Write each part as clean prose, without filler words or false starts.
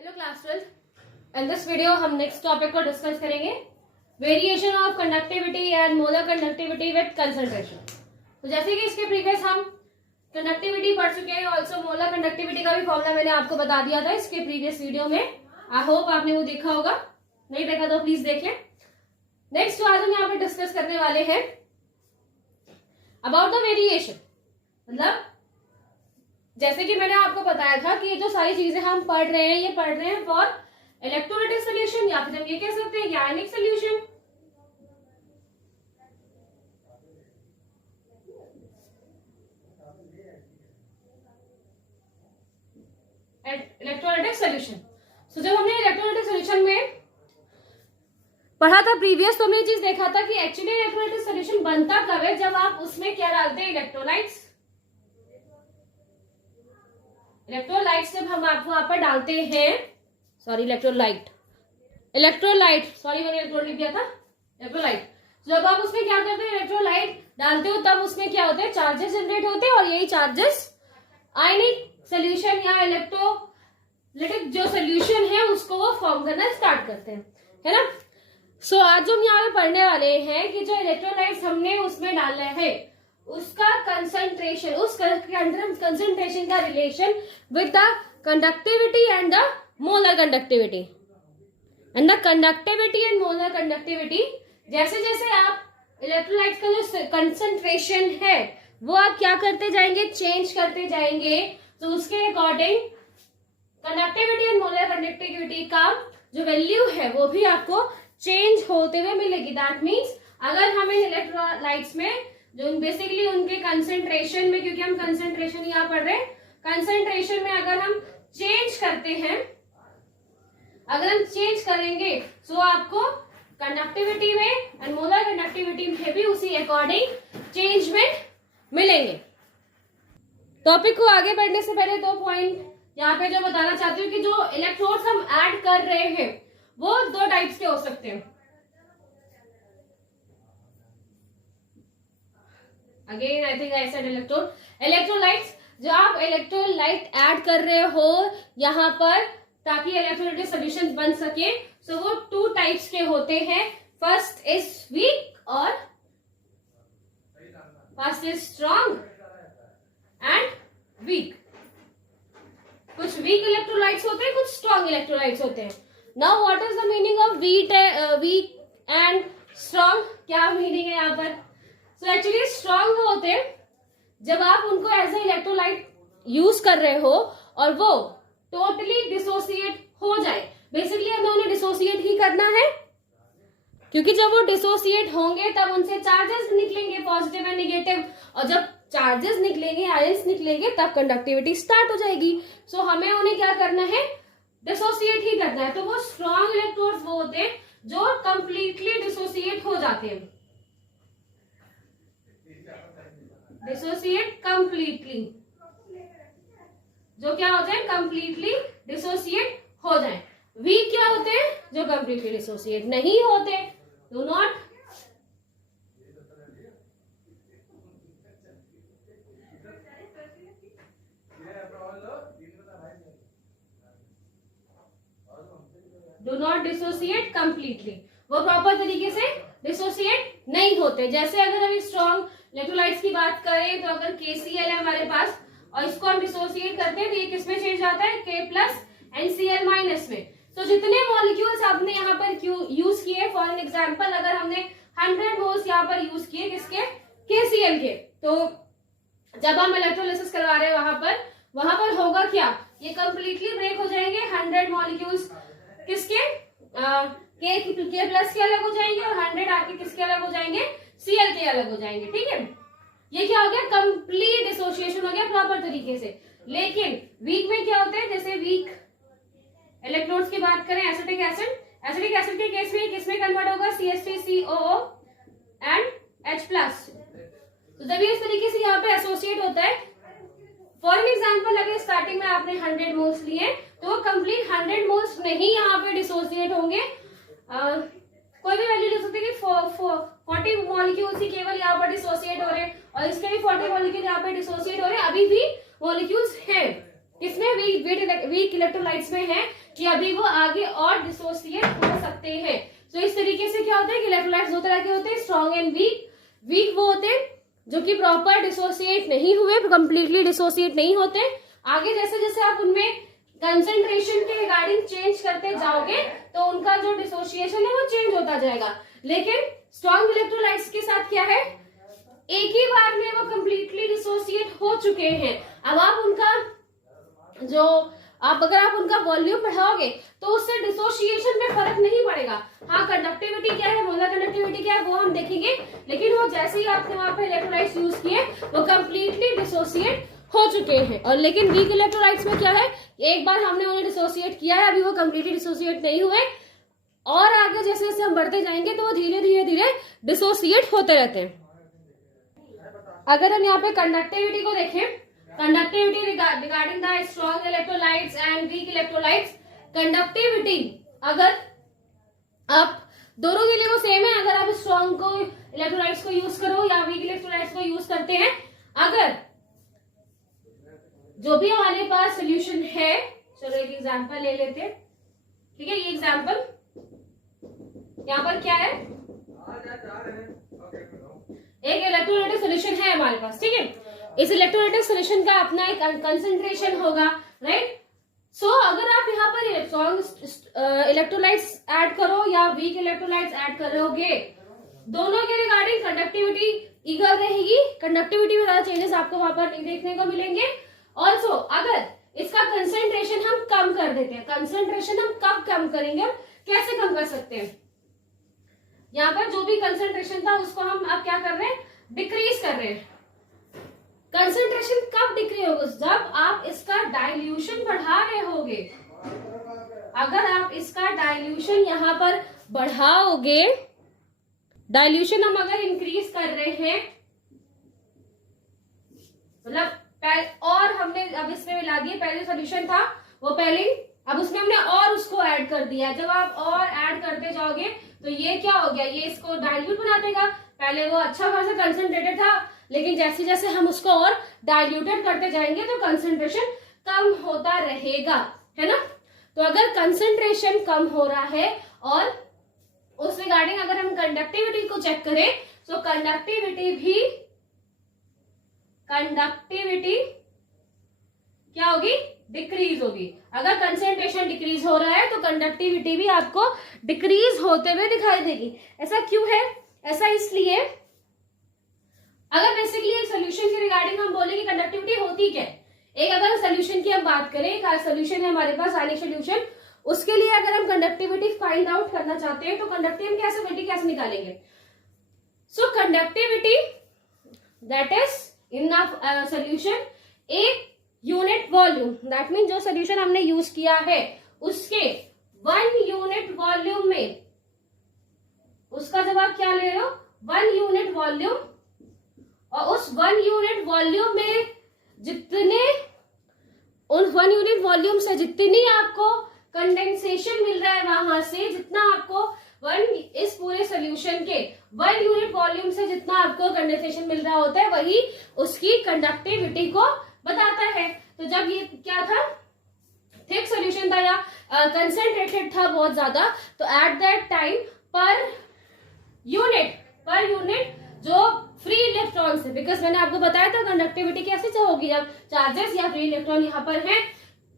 Hello class 12। In this video हम next topic को discuss करेंगे, variation of conductivity and molar conductivity with concentration. तो जैसे कि इसके प्रीवियस हम कंडक्टिविटी पढ़ चुके हैं, ऑल्सो मोलर कंडक्टिविटी का भी फॉर्मूला मैंने आपको बता दिया था इसके प्रीवियस वीडियो में। आई होप आपने वो देखा होगा, नहीं देखा तो प्लीज देखें। नेक्स्ट आज हम यहाँ पे डिस्कस करने वाले हैं अबाउट द वेरिएशन। मतलब जैसे कि मैंने आपको बताया था कि ये जो सारी चीजें हम पढ़ रहे हैं, ये पढ़ रहे हैं फॉर इलेक्ट्रोलाइटिक सोल्यूशन, या फिर हम ये कह सकते हैं आयनिक सोल्यूशन। Electrolytic solution. तो जब हमने इलेक्ट्रोलाइटिक सोल्यूशन में पढ़ा था प्रीवियस, तो हमने ये चीज देखा था कि एक्चुअली इलेक्ट्रोलाइटिक सोल्यूशन बनता कब है, जब आप उसमें क्या डालते हैं, इलेक्ट्रोलाइट्स। इलेक्ट्रोलाइट्स जब हम आप वहां पर डालते हैं, सॉरी इलेक्ट्रोलाइट सॉरी मैंने इलेक्ट्रोड लिख दिया था, इलेक्ट्रोलाइट। जब आप उसमें क्या करते हैं, इलेक्ट्रोलाइट डालते हो, तब उसमें क्या होते हैं, चार्जेस जनरेट होते हैं, और यही चार्जेस आयनिक सोल्यूशन या इलेक्ट्रोलाइटिक जो सोल्यूशन है उसको वो फॉर्म करना स्टार्ट करते हैं, है ना। सो आज हम यहाँ पे पढ़ने वाले हैं कि जो इलेक्ट्रोलाइट्स हमने उसमें डालना है उसका कंसंट्रेशन, उस कंसंट्रेशन का relation with the conductivity and the molar conductivity. And the conductivity and molar conductivity, जैसे जैसे आप इलेक्ट्रोलाइट्स का जो कंसंट्रेशन है वो आप क्या करते जाएंगे, चेंज करते जाएंगे, तो उसके according conductivity and molar conductivity का जो वैल्यू है वो भी आपको चेंज होते हुए मिलेगी। दैट मीन्स अगर हमें इलेक्ट्रोलाइट्स में जो बेसिकली उनके कंसंट्रेशन में, क्योंकि हम कंसंट्रेशन यहाँ पढ़ रहे हैं, कंसंट्रेशन में अगर हम चेंज करते हैं, अगर हम चेंज करेंगे तो आपको कंडक्टिविटी में एंड मोलर कंडक्टिविटी में भी उसी अकॉर्डिंग चेंजमेंट मिलेंगे। टॉपिक को आगे बढ़ने से पहले 2 पॉइंट यहाँ पे जो बताना चाहती हूँ कि जो इलेक्ट्रोड्स हम ऐड कर रहे हैं वो 2 टाइप्स के हो सकते हैं। Again I think I said electrolytes, जो आप इलेक्ट्रोलाइट ऐड कर रहे हो यहाँ पर ताकि इलेक्ट्रोलाइटिक सॉल्यूशन बन सके, सो वो 2 टाइप्स के होते हैं। फर्स्ट इज वीक और first is strong and weak. कुछ वीक इलेक्ट्रोलाइट्स होते हैं, कुछ स्ट्रॉन्ग इलेक्ट्रोलाइट्स होते हैं। Now what is the meaning of weak and strong, क्या मीनिंग है यहाँ पर। सो एक्चुअली स्ट्रॉन्ग वो होते हैं जब आप उनको एज ए इलेक्ट्रोलाइट यूज कर रहे हो और वो टोटली डिसोसिएट हो जाए। बेसिकली हमें उन्हें डिसोसिएट ही करना है, क्योंकि जब वो डिसोसिएट होंगे तब उनसे चार्जेस निकलेंगे, पॉजिटिव एंड नेगेटिव, और जब चार्जेस निकलेंगे, आयंस निकलेंगे, तब कंडक्टिविटी स्टार्ट हो जाएगी। सो हमें उन्हें क्या करना है, डिसोसिएट ही करना है। तो वो स्ट्रॉन्ग इलेक्ट्रोड्स वो होते हैं जो कंप्लीटली डिसोसिएट हो जाते हैं, डिसोसिएट कंप्लीटली, जो क्या होते हैं, कंप्लीटली डिसोसिएट हो जाए। वीक क्या होते हैं, जो कंप्लीटली डिसोसिएट नहीं होते, डू नॉट डिसोसिएट कंप्लीटली, वो प्रॉपर तरीके से डिसोसिएट नहीं होते। जैसे अगर हम स्ट्रॉन्ग इलेक्ट्रोलाइट्स की बात करें, तो अगर KCl है हमारे पास और इसको हम डिसोसिएट करते हैं तो ये किसमें चेंज आता है, K+ एंड Cl- में। तो जितने मॉलिक्यूल्स आपने यहाँ पर यूज किए, फॉर एग्जांपल अगर हमने 100 मोल्स यहाँ पर यूज किए किसके, KCl के, तो जब हम इलेक्ट्रोलिसिस करवा रहे हैं वहां पर होगा क्या, ये कंप्लीटली ब्रेक हो जाएंगे। 100 मॉलिक्यूल्स किसके, K+ के अलग हो जाएंगे, और 100 आके किसके अलग हो जाएंगे, Cl के अलग हो जाएंगे। ठीक है, ये क्या हो गया, कंप्लीट डिसोसिएशन हो गया प्रॉपर तरीके से। लेकिन वीक में क्या होता है, जैसे वीक इलेक्ट्रोड्स की बात करें, एसिटिक एसिड के केस में किसमें कन्वर्ट होगा, CH3COO एंड H+। तो जब ये इस तरीके से यहाँ पे एसोसिएट होता है, फॉर एग्जाम्पल अगर स्टार्टिंग में आपने 100 मोल्स लिए तो वो कंप्लीट 100 मोल्स नहीं यहाँ पे डिसोसिएट होंगे, कोई भी वैल्यू ले सकते हैं कि 40 मॉलिक्यूल्स ही केवल यहाँ पर डिसोसिएट हो रहे हैं, और इसके भी 40 मॉलिक्यूल यहाँ पे डिसोसिएट हो रहे हैं, अभी भी मॉलिक्यूल्स हैं, इसमें वीक इलेक्ट्रोलाइट्स में है, कि अभी वो आगे और डिसोसिएट हो सकते हैं। तो इस तरीके से क्या होता है कि इलेक्ट्रोलाइट्स दो तरह के होते हैं, स्ट्रॉन्ग एंड वीक। वीक वो होते हैं जो कि प्रॉपर डिसोसिएट नहीं हुए, कंप्लीटली डिसोसिएट नहीं होते। आगे जैसे जैसे आप उनमें कंसेंट्रेशन के रिगार्डिंग चेंज करते जाओगे तो उनका जो डिसोसिएशन है वो चेंज होता जाएगा। लेकिन स्ट्रॉन्ग इलेक्ट्रोलाइट्स के साथ क्या है, एक ही बार में वो कंप्लीटली डिसोसिएट हो चुके हैं। अब आप उनका जो अगर आप उनका वॉल्यूम बढ़ाओगे तो उससे डिसोसिएशन में फर्क नहीं पड़ेगा। हाँ, कंडक्टिविटी क्या है, मोलर कंडक्टिविटी क्या है वो हम देखेंगे, लेकिन वो जैसे ही आपने वहां पे इलेक्ट्रोलाइट्स यूज किए वो कंप्लीटली डिसोसिएट हो चुके हैं। और लेकिन वीक इलेक्ट्रोलाइट्स में क्या है, एक बार हमने उन्हें डिसोसिएट किया है, अभी वो कंप्लीटली डिसोसिएट नहीं हुए, और आगे जैसे जैसे हम बढ़ते जाएंगे तो वो धीरे धीरे धीरे डिसोसिएट होते रहते हैं। अगर हम यहाँ पे कंडक्टिविटी को देखें, conductivity regarding the strong electrolytes and weak electrolytes, conductivity अगर आप दोनों के लिए वो सेम है, अगर आप स्ट्रॉन्ग को इलेक्ट्रोलाइट्स को यूज करो या वीक इलेक्ट्रोलाइट्स को यूज करते हैं, अगर जो भी हमारे पास सोल्यूशन है, चलो एक एग्जांपल ले लेते हैं, ठीक है। ये एग्जांपल यहाँ पर क्या है, एक इलेक्ट्रोलाइटिक सोल्यूशन है हमारे पास, ठीक है। इस इलेक्ट्रोलाइटिक सोल्यूशन का अपना एक कंसंट्रेशन होगा, राइट। सो अगर आप यहाँ पर स्ट्रॉन्ग इलेक्ट्रोलाइट्स ऐड करो या वीक इलेक्ट्रोलाइट्स ऐड करोगे, दोनों के रिगार्डिंग कंडक्टिविटी इक्वल रहेगी, कंडक्टिविटी में ज्यादा चेंजेस आपको वहां पर नहीं देखने को मिलेंगे। ऑल्सो अगर इसका कंसेंट्रेशन हम कम कर देते हैं, कंसेंट्रेशन हम कब कम करेंगे, कैसे कम कर सकते हैं, यहाँ पर जो भी कंसेंट्रेशन था उसको हम अब क्या कर रहे हैं, डिक्रीज कर रहे हैं। कंसेंट्रेशन कब डिक्रीज होगा, जब आप इसका डाइल्यूशन बढ़ा रहे होगे। अगर आप इसका डाइल्यूशन यहाँ पर बढ़ाओगे, डाइल्यूशन हम अगर इंक्रीज कर रहे हैं, मतलब और हमने अब इसमें मिला दिया, पहले सोल्यूशन था वो पहले, अब उसमें हमने और उसको ऐड कर दिया। जब आप और ऐड करते जाओगे तो ये क्या हो गया, ये इसको डाइल्यूट बना देगा। पहले वो अच्छा खासा कंसंट्रेटेड था, लेकिन जैसे जैसे हम उसको और डाइल्यूटेड करते जाएंगे तो कंसंट्रेशन कम होता रहेगा, है ना। तो अगर कंसंट्रेशन कम हो रहा है और उस रिगार्डिंग अगर हम कंडक्टिविटी को चेक करें तो कंडक्टिविटी क्या होगी, डिक्रीज होगी। अगर कंसेंट्रेशन डिक्रीज हो रहा है तो कंडक्टिविटी भी आपको डिक्रीज होते हुए दिखाई देगी। ऐसा क्यों है, ऐसा इसलिए, अगर बेसिकली एक सोल्यूशन के रिगार्डिंग हम बोले कि कंडक्टिविटी होती क्या है, एक अगर सोल्यूशन की हम बात करें, एक सोल्यूशन है हमारे पास आयनिक सोल्यूशन, उसके लिए अगर हम कंडक्टिविटी फाइंड आउट करना चाहते हैं तो कंडक्टिविटी कैसे निकालेंगे। So conductivity that is in solution एक यूनिट वॉल्यूम, दैट मीन जो सोल्यूशन हमने यूज किया है उसके 1 यूनिट वॉल्यूम में, उसका जब आप क्या ले रहे हो 1 यूनिट वॉल्यूम, और उस 1 यूनिट वॉल्यूम में जितने, उन 1 यूनिट वॉल्यूम से जितनी आपको कंडेंसेशन मिल रहा है, वहां से जितना आपको इस पूरे सोल्यूशन के 1 यूनिट वॉल्यूम से जितना आपको कंडेंसेशन मिल रहा होता है वही उसकी कंडक्टिविटी को बताता है। तो जब ये क्या था, थिक सोल्यूशन था या कंसेंट्रेटेड था बहुत ज्यादा, तो at that time per unit जो फ्री इलेक्ट्रॉन्स है, बिकॉज मैंने आपको बताया था कंडक्टिविटी कैसे होगी, जब चार्जेस या फ्री इलेक्ट्रॉन यहाँ पर हैं,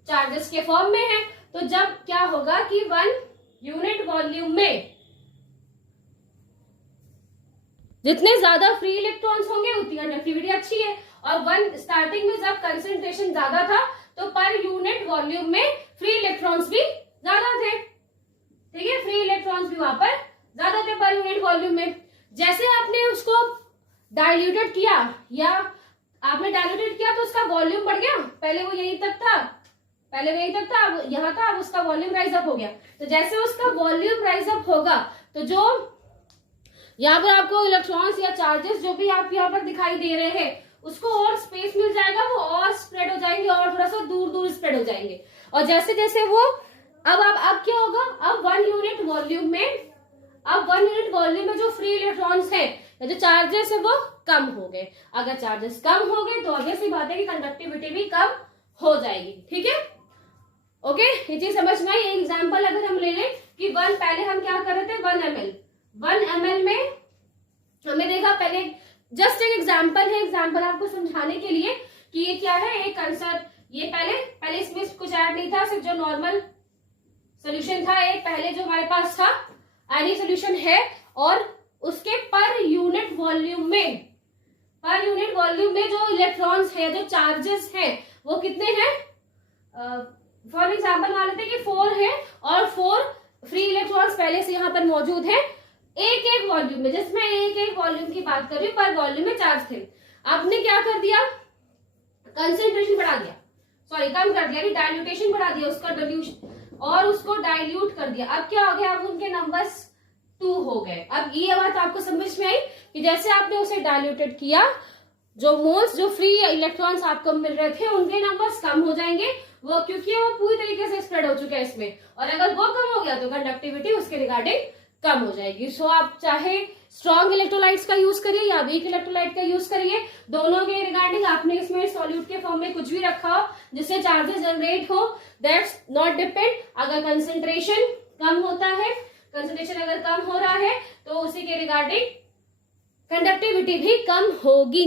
चार्जेस के फॉर्म में है, तो जब क्या होगा कि 1 यूनिट वॉल्यूम में जितने ज्यादा फ्री इलेक्ट्रॉन्स होंगे उतनी कंडक्टिविटी अच्छी है, और स्टार्टिंग में जब कंसेंट्रेशन ज्यादा था तो पर यूनिट वॉल्यूम में फ्री इलेक्ट्रॉन्स भी ज्यादा थे, ठीक है, फ्री इलेक्ट्रॉन्स भी वहां पर ज्यादा थे पर यूनिट वॉल्यूम में। जैसे आपने उसको डाइल्यूटेड किया तो उसका वॉल्यूम बढ़ गया, पहले वो यहीं तक था, अब यहाँ था, अब उसका वॉल्यूम राइज अप हो गया। तो जैसे उसका वॉल्यूम राइज अप होगा तो जो यहाँ पर आपको इलेक्ट्रॉन्स या चार्जेस जो भी आप यहाँ पर दिखाई दे रहे हैं उसको और स्पेस मिल जाएगा, वो और स्प्रेड हो जाएंगे और थोड़ा सा दूर दूर स्प्रेड हो जाएंगे। और जैसे जैसे वो अब क्या होगा, अब 1 यूनिट वॉल्यूम में जो फ्री इलेक्ट्रॉन्स हैं या जो चार्जेस है वो कम हो गए। अगर चार्जेस कम हो गए तो ऑब्वियस सी बात है कि कंडक्टिविटी भी कम हो जाएगी, ठीक है। ओके, ये चीज समझ में आई। एग्जाम्पल अगर हम ले लें कि वन, पहले हम क्या कर रहे थे 1 ml, 1 ml में हमने देखा, पहले जस्ट एक एग्जाम्पल है, एग्जाम्पल आपको समझाने के लिए कि ये क्या है, एक कंसर्ट, ये पहले इसमें कुछ ऐड नहीं था, सिर्फ जो नॉर्मल सोल्यूशन था एक पहले जो हमारे पास था, एनी सोल्यूशन है, और उसके पर यूनिट वॉल्यूम में जो इलेक्ट्रॉन्स है, जो चार्जेस हैं, वो कितने हैं, फॉर एग्जाम्पल मान लेते हैं कि 4 है, और 4 फ्री इलेक्ट्रॉन्स पहले से यहाँ पर मौजूद है एक वॉल्यूम में, जिसमें एक वॉल्यूम की बात कर रही हूँ, पर वॉल्यूम में चार्ज थे। आपने क्या कर दिया, कंसेंट्रेशन बढ़ा दिया, सॉरी कम कर दिया, डाइल्यूटेशन बढ़ा दिया उसका, डाइल्यूशन, और उसको डाइल्यूट कर दिया। अब क्या हो गया, अब उनके नंबर्स 2 हो गए। अब ये बात आपको समझ में आई कि जैसे आपने उसे डाइल्यूटेड किया, जो मोल्स, जो फ्री इलेक्ट्रॉन्स आपको मिल रहे थे, उनके नंबर्स कम हो जाएंगे, वो क्योंकि वो पूरी तरीके से स्प्रेड हो चुके हैं इसमें, और अगर वो कम हो गया तो कंडक्टिविटी उसके रिगार्डिंग कम हो जाएगी। सो आप चाहे स्ट्रॉन्ग इलेक्ट्रोलाइट्स का यूज करिए या वीक इलेक्ट्रोलाइट का यूज करिए, दोनों के रिगार्डिंग आपने इसमें सॉल्यूट के फॉर्म में कुछ भी रखा हो जिससे चार्जेस जनरेट हो, दैट्स नॉट डिपेंड। अगर कंसेंट्रेशन कम होता है, कंसेंट्रेशन अगर कम हो रहा है, तो उसी के रिगार्डिंग कंडक्टिविटी भी कम होगी।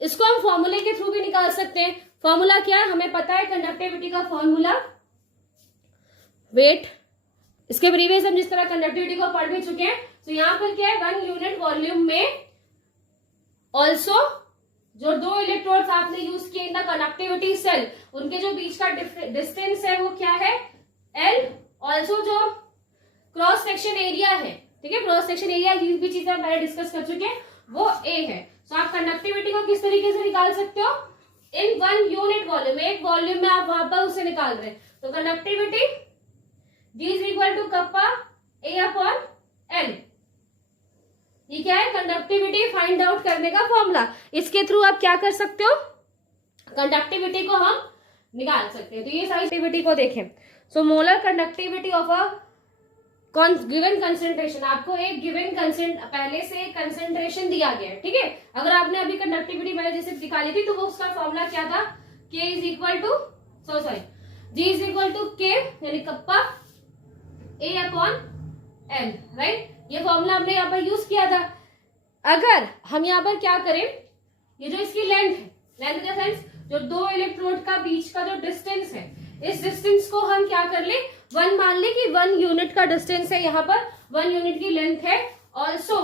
इसको हम फॉर्मूले के थ्रू भी निकाल सकते हैं। फॉर्मूला क्या है, हमें पता है कंडक्टिविटी का फॉर्मूला, वेट, इसके प्रीवियस हम जिस तरह कंडक्टिविटी को पढ़ भी चुके हैं। तो यहाँ पर क्या है, 1 यूनिट वॉल्यूम में ऑल्सो जो 2 इलेक्ट्रोड्स आपने यूज किए इन द कंडक्टिविटी सेल, उनके जो बीच का डिस्टेंस है वो क्या है, L। ऑल्सो जो क्रॉस सेक्शन एरिया है, ठीक है, क्रॉस सेक्शन एरिया ये भी चीजें हम पहले डिस्कस कर चुके हैं, वो A है। तो आप कंडक्टिविटी को किस तरीके से निकाल सकते हो, इन 1 यूनिट वॉल्यूम, एक वॉल्यूम में आप वहां पर उसे निकाल रहे हैं, तो conductivity G is equal to kappa A upon L। ये क्या है, कंडक्टिविटी फाइंड आउट करने का फॉर्मूला। इसके थ्रू आप क्या कर सकते हो, कंडक्टिविटी को हम निकाल सकते हैं। तो ये सारी कंडक्टिविटी को देखें। So molar conductivity of a given concentration, आपको एक गिवन पहले से कंसेंट्रेशन दिया गया है, ठीक है। अगर आपने अभी कंडक्टिविटी मैंने जैसे निकाली थी, तो वो उसका फॉर्मूला क्या था, K is equal to G is equal to K यानी kappa A upon L, right. ये फॉर्मूला हमने यहाँ पर यूज किया था। अगर हम यहाँ पर क्या करें, ये जो इसकी लेंथ है, लेंथ इन द सेंस जो 2 इलेक्ट्रोड का बीच का जो डिस्टेंस है, इस डिस्टेंस को हम क्या कर ले, 1 मान ले कि 1 यूनिट का डिस्टेंस है, यहाँ पर 1 यूनिट की लेंथ है। ऑल्सो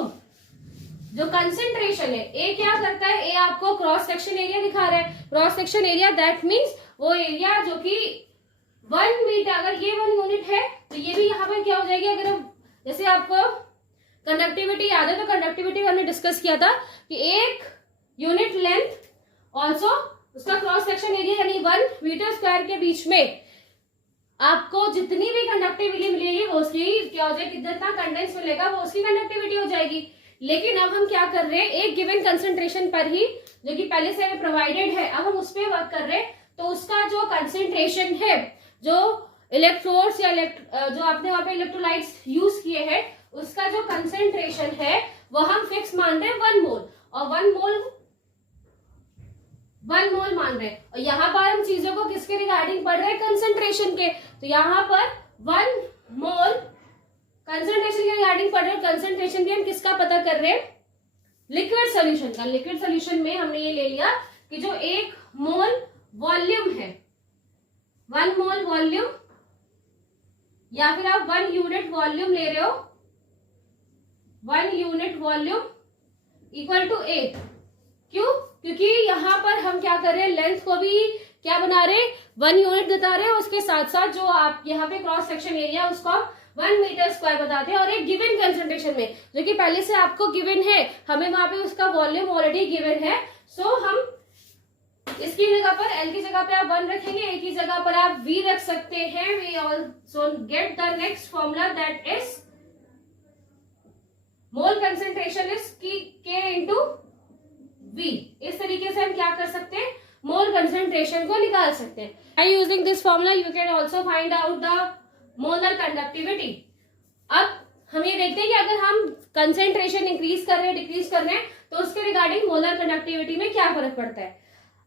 जो कंसेंट्रेशन है, ए क्या करता है, ए आपको क्रॉस सेक्शन एरिया दिखा रहा है, cross section area that means वो एरिया जो कि 1 मीटर, अगर ये 1 यूनिट है तो ये भी यहाँ पर क्या हो जाएगी। अगर हम जैसे आपको कंडक्टिविटी याद है, तो कंडक्टिविटी हमने डिस्कस किया था कि 1 यूनिट लेंथ ऑल्सो उसका क्रॉस सेक्शन एरिया यानी 1 मीटर स्क्वायर के बीच में आपको जितनी भी कंडक्टिविटी मिलेगी वो उसकी क्या हो जाएगी, जितना कंडेंस मिलेगा वो उसकी कंडक्टिविटी हो जाएगी। लेकिन अब हम क्या कर रहे हैं, एक गिवन कंसेंट्रेशन पर ही, जो कि पहले से हमें प्रोवाइडेड है, अब हम उस पर वर्क कर रहे हैं। तो उसका जो कंसेंट्रेशन है, जो इलेक्ट्रोड्स या जो आपने वहां पे इलेक्ट्रोलाइट्स यूज किए हैं, उसका जो कंसेंट्रेशन है वो हम फिक्स मान रहे हैं 1 मोल, और 1 मोल मान रहे हैं। और यहाँ पर हम चीजों को किसके रिगार्डिंग पढ़ रहे हैं, कंसेंट्रेशन के। तो यहाँ पर 1 मोल कंसेंट्रेशन के रिगार्डिंग पढ़ रहे हैं। कंसेंट्रेशन भी हम किसका पता कर रहे हैं, लिक्विड सोल्यूशन का। लिक्विड सोल्यूशन में हमने ये ले लिया कि जो 1 मोल वॉल्यूम है, 1 मोल वॉल्यूम, या फिर आप 1 यूनिट वॉल्यूम ले रहे हो, 1 unit volume equal to A। क्यों, क्योंकि यहाँ पर हम क्या कर रहे हैं, लेंथ को भी क्या बना रहे हैं, 1 यूनिट बता रहे हैं, उसके साथ साथ जो आप यहाँ पे क्रॉस सेक्शन एरिया उसको 1 मीटर स्क्वायर बताते हैं, और एक गिवन कंसेंट्रेशन में जो कि पहले से आपको गिवन है, हमें वहां पे उसका वॉल्यूम ऑलरेडी गिवन है। सो हम इसकी जगह पर L की जगह पे आप 1 रखेंगे, A की जगह पर आप V रख सकते हैं। We also get the next formula that is mole concentration is K into V। इस तरीके से हम क्या कर सकते हैं, मोल कंसेंट्रेशन को निकाल सकते हैं। By using this formula you can also find out the molar conductivity. अब हम ये देखते हैं कि अगर हम कंसेंट्रेशन इंक्रीज कर रहे हैं, डिक्रीज कर रहे हैं, तो उसके रिगार्डिंग मोलर कंडक्टिविटी में क्या फर्क पड़ता है।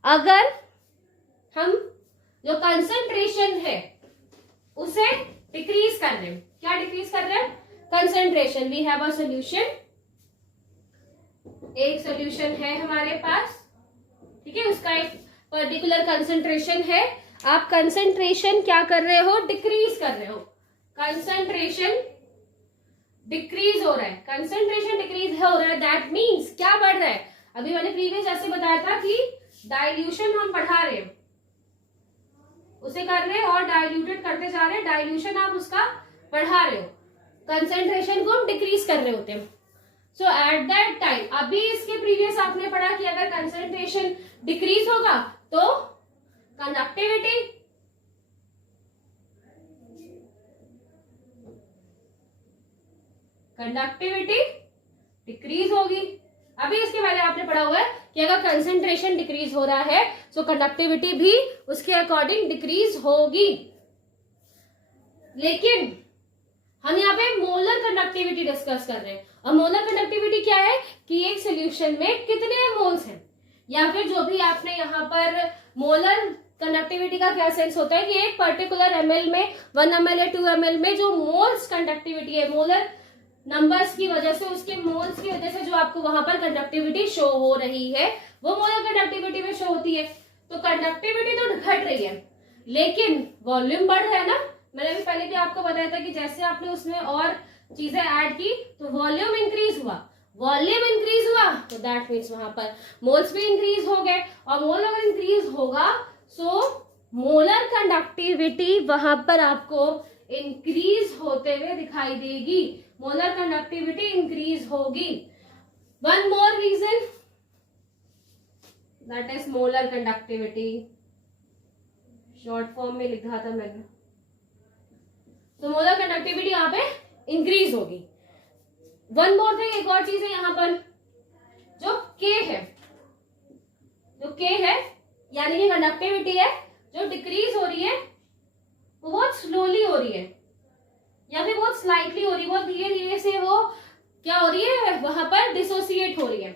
अगर हम जो कंसेंट्रेशन है उसे डिक्रीज कर रहे हैं। क्या डिक्रीज कर रहे हैं? Concentration. We have a solution, एक सोल्यूशन है हमारे पास, ठीक है, उसका एक पर्टिकुलर कंसेंट्रेशन है। आप कंसेंट्रेशन क्या कर रहे हो? डिक्रीज कर रहे हो। कंसेंट्रेशन डिक्रीज हो रहा है, कंसेंट्रेशन डिक्रीज हो रहा है, दैट मीन्स क्या बढ़ रहा है? अभी मैंने प्रीवियस ऐसे बताया था कि डाइल्यूशन हम बढ़ा रहे हैं, उसे कर रहे हैं और डाइल्यूटेड करते जा रहे हैं, डाइल्यूशन आप उसका बढ़ा रहे हो, कंसेंट्रेशन को हम डिक्रीज कर रहे होते हैं। सो एट दैट टाइम, अभी इसके प्रीवियस आपने पढ़ा कि अगर कंसेंट्रेशन डिक्रीज होगा तो कंडक्टिविटी डिक्रीज होगी। अभी इसके पहले आपने पढ़ा हुआ है कि अगर कंसेंट्रेशन डिक्रीज हो रहा है तो कंडक्टिविटी भी उसके अकॉर्डिंग डिक्रीज होगी। लेकिन हम यहाँ पे मोलर कंडक्टिविटी डिस्कस कर रहे हैं, और मोलर कंडक्टिविटी क्या है कि एक सोल्यूशन में कितने मोल्स हैं, या फिर जो भी आपने यहाँ पर मोलर कंडक्टिविटी का क्या सेंस होता है कि एक पर्टिकुलर एमएल में 1 ml या 2 ml में जो मोल्स कंडक्टिविटी है, मोलर नंबर्स की वजह से, उसके मोल्स की वजह से जो आपको वहां पर कंडक्टिविटी शो हो रही है वो मोलर कंडक्टिविटी में शो होती है। तो कंडक्टिविटी तो घट रही है लेकिन वॉल्यूम बढ़ रहा है ना। मैंने अभी पहले भी आपको बताया था कि जैसे आपने उसमें और चीजें ऐड की तो वॉल्यूम इंक्रीज हुआ, वॉल्यूम इंक्रीज हुआ तो दैट मीन्स वहां पर मोल्स भी इंक्रीज हो गए, और मोल अगर इंक्रीज होगा सो मोलर कंडक्टिविटी वहां पर आपको इंक्रीज होते हुए दिखाई देगी, मोलर कंडक्टिविटी इंक्रीज होगी। One more reason, that is molar conductivity, short form में लिखा था मैंने। तो मोलर कंडक्टिविटी यहाँ पे इंक्रीज होगी। वन मोर थिंग, एक और चीज है यहाँ पर, जो के है, जो के है यानी कि कंडक्टिविटी है जो डिक्रीज हो रही है वो बहुत स्लोली हो रही है या फिर बहुत स्लाइटली हो रही है, बहुत धीरे धीरे से वो क्या हो रही है वहां पर डिसोसिएट हो रही है।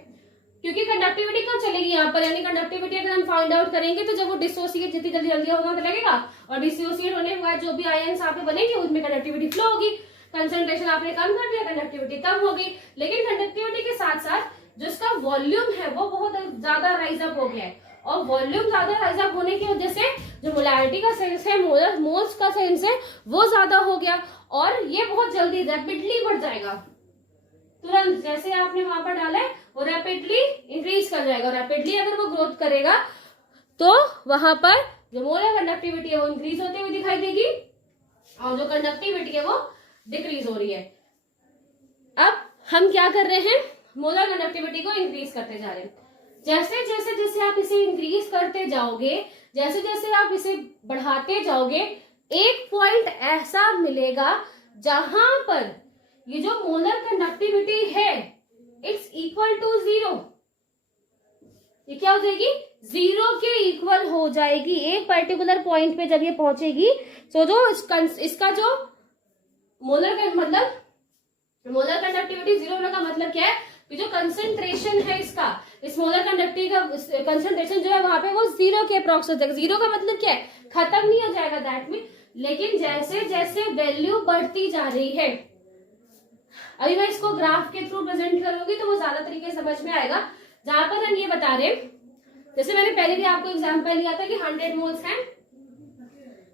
क्योंकि कंडक्टिविटी कब चलेगी यहाँ पर, यानी कंडक्टिविटी अगर हम फाइंड आउट करेंगे तो जब वो डिसोसिएट जितनी जल्दी जल्दी होगा तो लगेगा, और डिसोसिएट होने के बाद जो भी आयन्स यहाँ पे बनेंगे उसमें कंडक्टिविटी फ्लो होगी, कंसंट्रेशन आपने कम कर दिया, कंडक्टिविटी कम होगी। लेकिन कंडक्टिविटी के साथ साथ जिसका वॉल्यूम है वो बहुत ज्यादा राइज अप हो गया है, और वॉल्यूम ज्यादा राइज अप होने की वजह से जो मोलैरिटी का सेंस है, मोल्स का सेंस है वो ज्यादा हो गया, और ये बहुत जल्दी रैपिडली बढ़ जाएगा। तुरंत जैसे आपने वहां पर डाला है वो रैपिडली इंक्रीज कर जाएगा, रैपिडली अगर वो ग्रोथ करेगा तो वहां पर जो मोलर कंडक्टिविटी है वो इंक्रीज होते हुए दिखाई देगी, और जो कंडक्टिविटी है वो डिक्रीज हो रही है। अब हम क्या कर रहे हैं, मोलर कंडक्टिविटी को इंक्रीज करते जा रहे हैं। जैसे जैसे जैसे आप इसे इंक्रीज करते जाओगे, जैसे जैसे आप इसे बढ़ाते जाओगे, एक पॉइंट ऐसा मिलेगा जहां पर ये जो मोलर कंडक्टिविटी है इट्स इक्वल टू 0। ये क्या हो जाएगी, 0 के इक्वल हो जाएगी। एक पर्टिकुलर पॉइंट पे जब ये पहुंचेगी तो जो इसका जो मोलर मतलब मोलर कंडक्टिविटी 0 होने का मतलब क्या है कि जो कंसंट्रेशन है इसका, इस मोलर कंडक्टिविटी का कंसंट्रेशन जो है वहां पे वो 0 के अप्रॉक्स हो जाएगा। 0 का मतलब क्या है, खत्म नहीं हो जाएगा दैट में, लेकिन जैसे जैसे वैल्यू बढ़ती जा रही है, अभी मैं इसको ग्राफ के थ्रू प्रेजेंट करूंगी तो वो ज्यादा तरीके से समझ में आएगा। जहां पर हम ये बता रहे हैं, जैसे मैंने पहले भी आपको एग्जांपल लिया था कि 100 मोल्स हैं,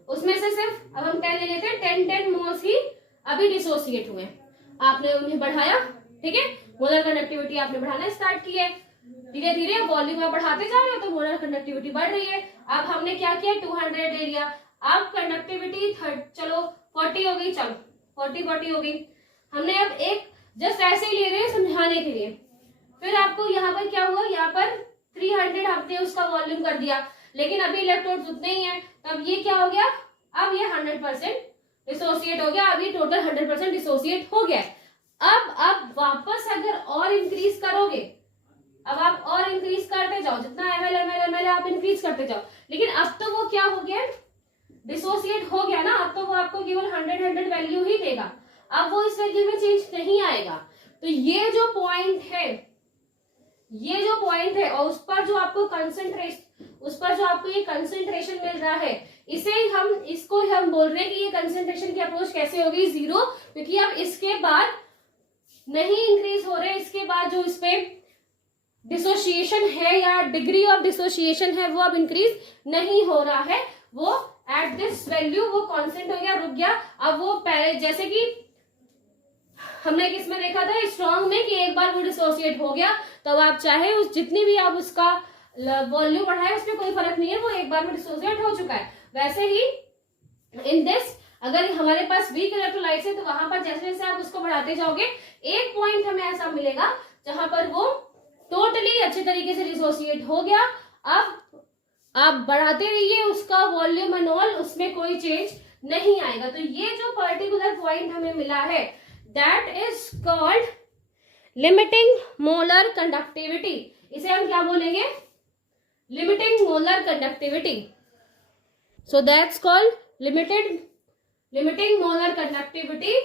उसमें से सिर्फ अब हम 10 ले लेते हैं, 10 मोल्स ही अभी डिसोसिएट हुए, आपने उन्हें बढ़ाया, ठीक है, मोलर कंडक्टिविटी आपने बढ़ाना स्टार्ट की है, धीरे धीरे वॉल्यूम आप बढ़ाते जा रहे हो तो मोलर कंडक्टिविटी बढ़ रही है। अब हमने क्या किया, 200 ले लिया, अब कंडक्टिविटी चलो 40 हो गई, चलो 40 हो गई, हमने अब एक जस्ट ऐसे ही ले रहे हैं समझाने के लिए। फिर आपको यहाँ पर क्या हुआ, यहाँ पर 300 हमने उसका वॉल्यूम कर दिया, लेकिन अभी इलेक्ट्रोड्स उतने ही हैं, तब ये क्या हो गया, अब ये 100% डिसोसिएट हो गया, अभी टोटल 100% डिसोसिएट हो गया। अब वापस अगर और इंक्रीज करोगे, अब आप और इंक्रीज करते जाओ, जितना ml आप इंक्रीज करते जाओ, लेकिन अब तो वो क्या हो गया, डिसोसिएट हो गया ना, अब तो वो आपको केवल 100 वैल्यू ही देगा, अब वो इस वैल्यू में चेंज नहीं आएगा। तो ये जो पॉइंट है और उस पर जो आपको कंसंट्रेशन, उस पर जो आपको ये कंसेंट्रेशन मिल रहा है, इसको हम बोल रहे हैं कि ये कंसेंट्रेशन की अप्रोच कैसे होगी, 0, क्योंकि अब इसके बाद नहीं इंक्रीज हो रहे, इसके बाद जो इस पे डिसोसिएशन है या डिग्री ऑफ डिसोसिएशन है वो अब इंक्रीज नहीं हो रहा है, वो एट दिस वैल्यू वो कांस्टेंट हो गया, रुक गया। अब वो जैसे कि हमने किसमें देखा था, स्ट्रॉन्ग में, कि एक बार वो डिसोसिएट हो गया तो आप चाहे उस जितनी भी आप उसका वॉल्यूम बढ़ाए उसमें कोई फर्क नहीं है, वो एक बार में डिसोसिएट हो चुका है। वैसे ही इन दिस अगर हमारे पास वीक इलेक्ट्रोलाइट्स है तो वहां पर जैसे जैसे आप उसको बढ़ाते जाओगे एक पॉइंट हमें ऐसा मिलेगा जहां पर वो टोटली अच्छे तरीके से डिसोसिएट हो गया। अब आप बढ़ाते रहिए उसका वॉल्यूम एंड ऑल, उसमें कोई चेंज नहीं आएगा। तो ये जो पर्टिकुलर पॉइंट हमें मिला है that is called limiting molar conductivity. इसे हम क्या बोलेंगे, limiting molar conductivity. So that's called limiting molar conductivity.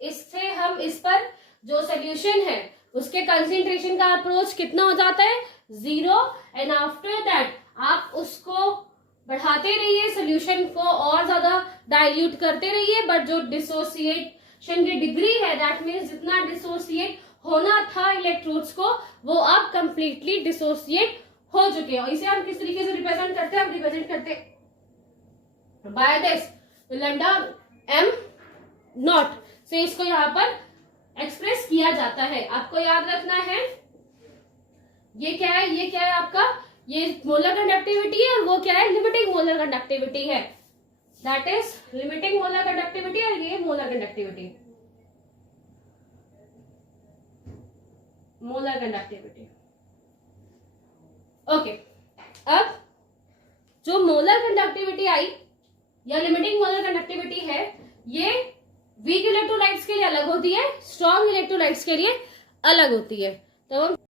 इससे हम इस पर जो सोल्यूशन है उसके कंसेंट्रेशन का अप्रोच कितना हो जाता है, 0, एंड आफ्टर दैट आप उसको बढ़ाते रहिए, सोल्यूशन को और ज्यादा डाइल्यूट करते रहिए, बट जो डिसोसिएशन की डिग्री है दैट मीन्स जितना डिसोसिएट होना था इलेक्ट्रोड्स को वो अब कंप्लीटली डिसोसिएट हो चुके हैं। इसे हम किस तरीके से रिप्रेजेंट करते हैं, हम रिप्रेजेंट करते हैं by this lambda m naught से इसको यहां पर एक्सप्रेस किया जाता है। आपको याद रखना है ये क्या है, ये क्या है आपका, ये मोलर कंडक्टिविटी है और वो क्या है, लिमिटिंग मोलर कंडक्टिविटी है। That is limiting molar conductivity और ये molar conductivity, molar conductivity. Okay, अब जो मोलर कंडक्टिविटी आई या लिमिटिंग मोलर कंडक्टिविटी है ये वीक इलेक्ट्रोलाइट्स के लिए अलग होती है, स्ट्रॉन्ग इलेक्ट्रोलाइट्स के लिए अलग होती है। तो